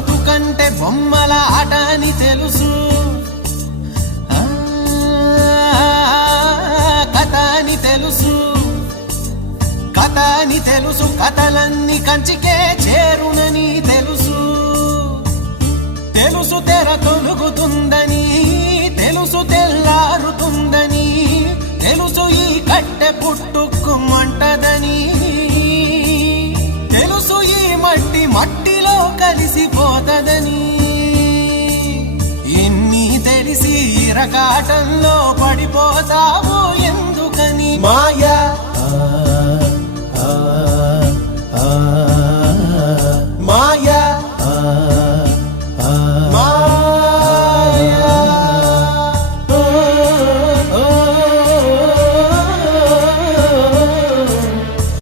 బతుకంటే బొమ్మల ఆట అని తెలుసు, కథ అని తెలుసు, కథ అని తెలుసు, కథలన్నీ కంచికే చేరునని తెలుసు, తెలుసు తెర తొలుగుతుందని, తెలుసు తెల్లారుతుందని, తెలుసు ఈ కట్టె పుట్టుకుమంటదని, తెలుసు ఈ మట్టి మట్టిలో కలిసిపోతదని. ఎన్ని తెలిసి ఇరకాటంలో పడిపోతావు ఎందుకని? మాయా